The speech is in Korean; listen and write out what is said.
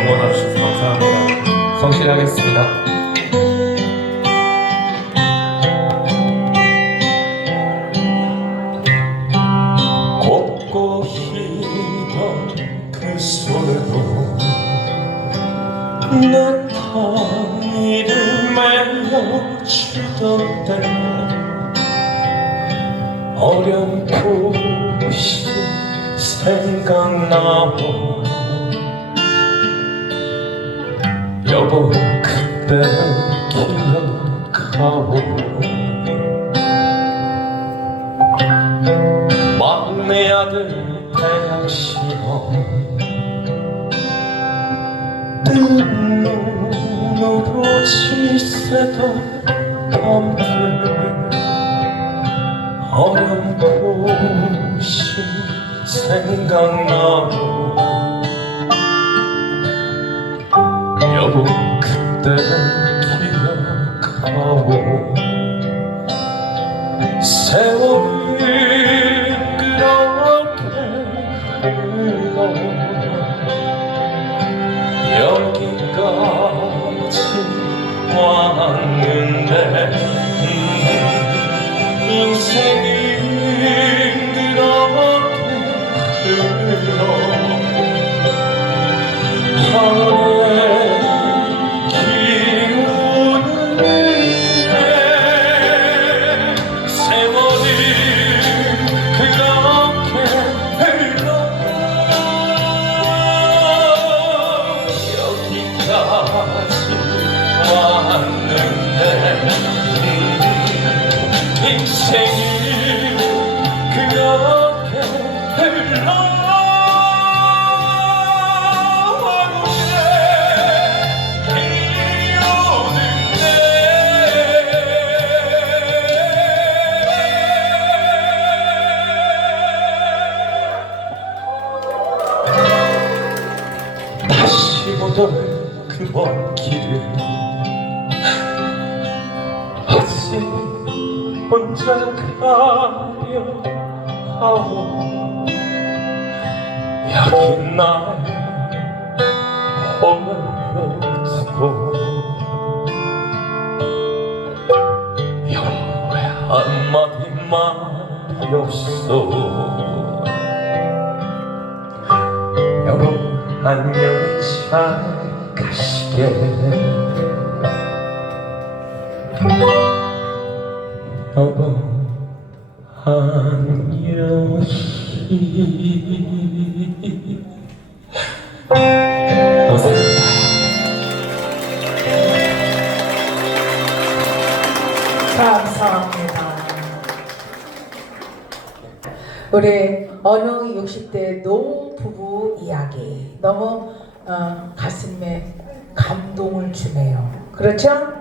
응원해 주셔서 감사합니다. 성실히 하겠습니다. 곱고 희던 그 손으로 내 다리를 메어주던 때 어렴풋이 생각나고 여보 그때 기억하고 막내 아들 시험 뜨는 눈으로 지새던 밤들 어렴풋이 생각나고 그때 기억하고 세월이 그렇게 흘러 여기까지 왔는데 여기까지 왔는데 인생이 그렇게 흘러왔는데 다시 오던 그 먼 길을. 어찌 혼자 가려 하오? 여기 날 홀로 두고 여보 왜 한마디 말이 없어 여보 안녕히 잘 가시게. 여보 안녕히. 우리 어느 60대 노 부부 이야기. 너무 어, 가슴에 감동을 주네요. 그렇죠?